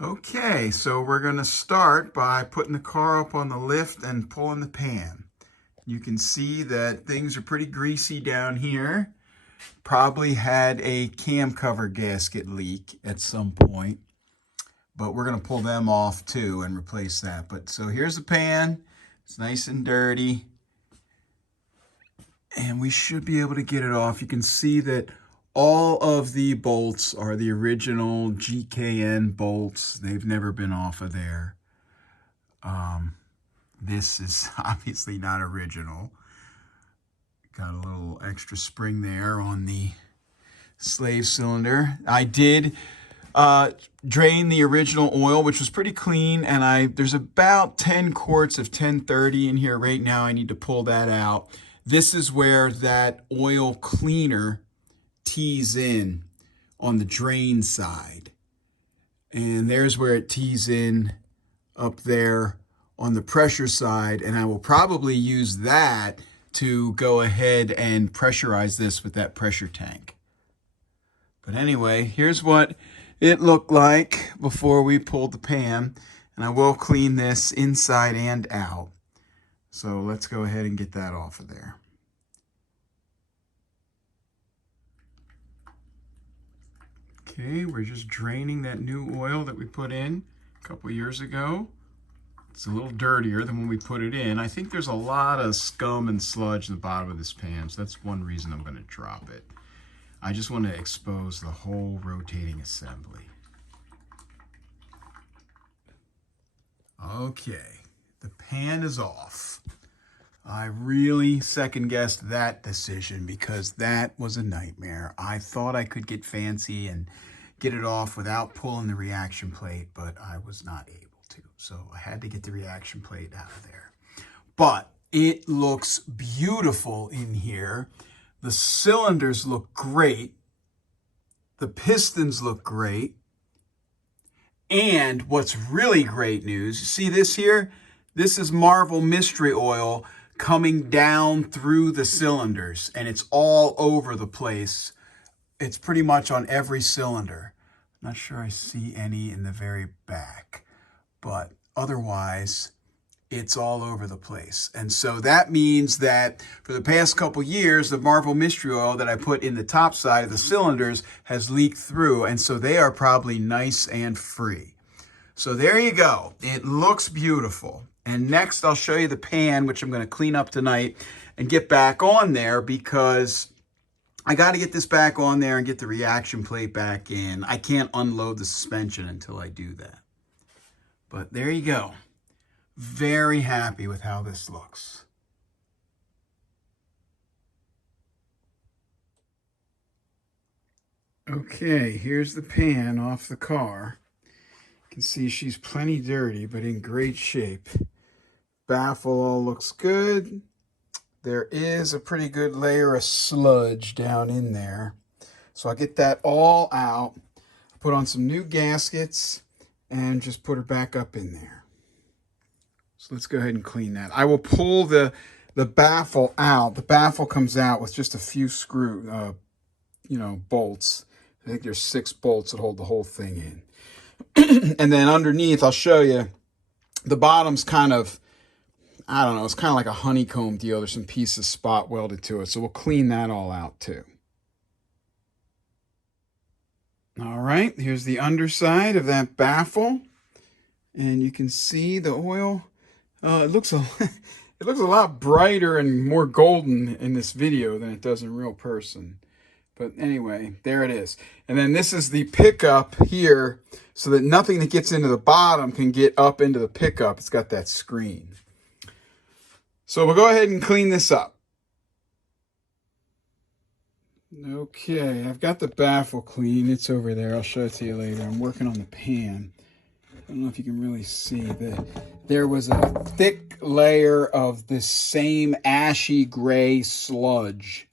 Okay, so we're going to start by putting the car up on the lift and pulling the pan. You can see that things are pretty greasy down here. Probably had a cam cover gasket leak at some point, but we're going to pull them off too and replace that. But so here's the pan. It's nice and dirty, and we should be able to get it off. You can see that all of the bolts are the original GKN bolts. They've never been off of there. This is obviously not original. Got a little extra spring there on the slave cylinder. I did drain the original oil, which was pretty clean, and there's about 10 quarts of 1030 in here right now. I need to pull that out. This is where that oil cleaner tees in on the drain side. And there's where it tees in up there on the pressure side, and I will probably use that to go ahead and pressurize this with that pressure tank. But anyway, here's what it looked like before we pulled the pan, and I will clean this inside and out. So let's go ahead and get that off of there. Okay, we're just draining that new oil that we put in a couple years ago. It's a little dirtier than when we put it in. I think there's a lot of scum and sludge in the bottom of this pan, so that's one reason I'm going to drop it. I just want to expose the whole rotating assembly. Okay, the pan is off. I really second-guessed that decision because that was a nightmare. I thought I could get fancy and get it off without pulling the reaction plate, but I was not able to. So I had to get the reaction plate out of there. But it looks beautiful in here. The cylinders look great. The pistons look great. And what's really great news, you see this here? This is Marvel Mystery Oil coming down through the cylinders, and it's all over the place. It's pretty much on every cylinder. I'm not sure I see any in the very back, but otherwise it's all over the place. And so that means that for the past couple years, the Marvel Mystery Oil that I put in the top side of the cylinders has leaked through, and so they are probably nice and free. So there you go. It looks beautiful. And next I'll show you the pan, which I'm going to clean up tonight and get back on there because I got to get this back on there and get the reaction plate back in. I can't unload the suspension until I do that. But there you go. Very happy with how this looks. Okay, here's the pan off the car. You can see she's plenty dirty, but in great shape. Baffle all looks good. There is a pretty good layer of sludge down in there. So I'll get that all out, put on some new gaskets, and just put her back up in there. So let's go ahead and clean that. I will pull the baffle out. The baffle comes out with just a few bolts. I think there's 6 bolts that hold the whole thing in. And then underneath, I'll show you, the bottom's kind of, I don't know, it's kind of like a honeycomb deal. There's some pieces spot welded to it. So we'll clean that all out too. All right, here's the underside of that baffle. And you can see the oil. It looks a lot brighter and more golden in this video than it does in real person. But anyway, there it is. And then this is the pickup here so that nothing that gets into the bottom can get up into the pickup. It's got that screen. So we'll go ahead and clean this up. Okay, I've got the baffle clean. It's over there. I'll show it to you later. I'm working on the pan. I don't know if you can really see that there was a thick layer of this same ashy gray sludge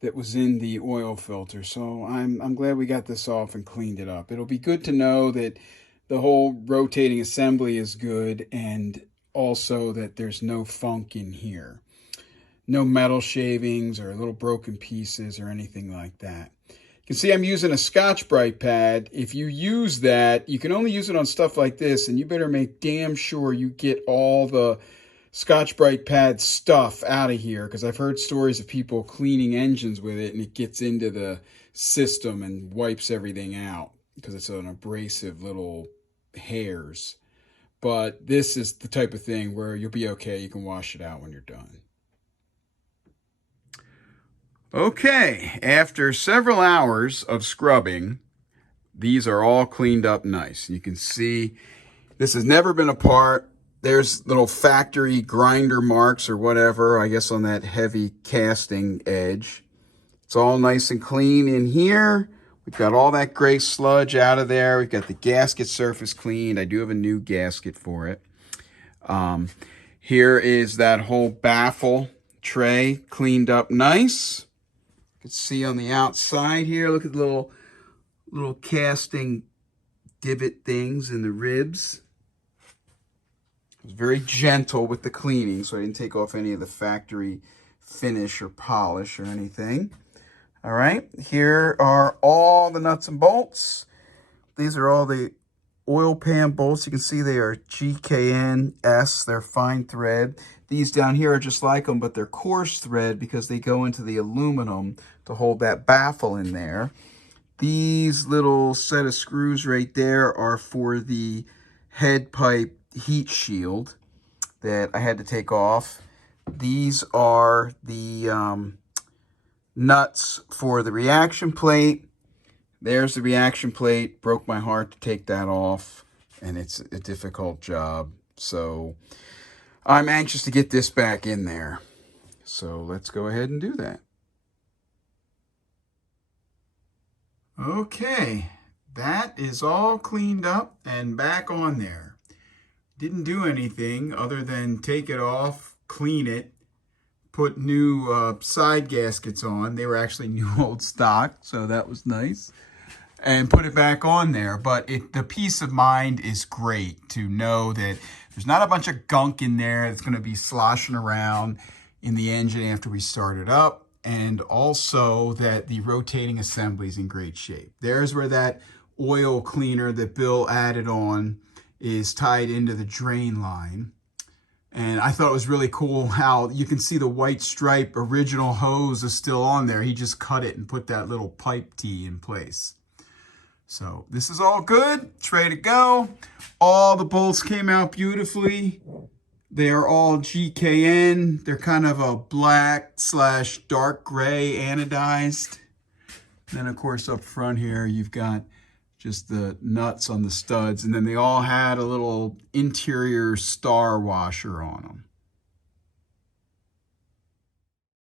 that was in the oil filter. So I'm glad we got this off and cleaned it up. It'll be good to know that the whole rotating assembly is good, and also that there's no funk in here. No metal shavings or little broken pieces or anything like that. You can see I'm using a Scotch-Brite pad. If you use that, you can only use it on stuff like this, and you better make damn sure you get all the Scotch-Brite pad stuff out of here, because I've heard stories of people cleaning engines with it and it gets into the system and wipes everything out because it's an abrasive little hairs. But this is the type of thing where you'll be okay. You can wash it out when you're done. Okay, after several hours of scrubbing, these are all cleaned up nice. You can see this has never been apart. There's little factory grinder marks or whatever, I guess, on that heavy casting edge. It's all nice and clean in here. We've got all that gray sludge out of there. We've got the gasket surface cleaned. I do have a new gasket for it. Here is that whole baffle tray cleaned up nice. You can see on the outside here, look at the little casting divot things in the ribs. I was very gentle with the cleaning, so I didn't take off any of the factory finish or polish or anything. All right, here are all the nuts and bolts. These are all the oil pan bolts. You can see they are GKN-S. They're fine thread. These down here are just like them, but they're coarse thread because they go into the aluminum to hold that baffle in there. These little set of screws right there are for the head pipe heat shield that I had to take off. These are the nuts for the reaction plate. There's the reaction plate. Broke my heart to take that off, and it's a difficult job. So I'm anxious to get this back in there. So let's go ahead and do that. Okay, that is all cleaned up and back on there. Didn't do anything other than take it off, clean it, put new side gaskets on. They were actually new old stock, so that was nice. And put it back on there. But the peace of mind is great to know that there's not a bunch of gunk in there that's going to be sloshing around in the engine after we start it up. And also that the rotating assembly is in great shape. There's where that oil cleaner that Bill added on is tied into the drain line. And I thought it was really cool how you can see the white stripe original hose is still on there. He just cut it and put that little pipe tee in place. So this is all good. It's ready to go. All the bolts came out beautifully. They are all GKN. They're kind of a black/dark gray anodized. Then of course up front here you've got just the nuts on the studs, and then they all had a little interior star washer on them.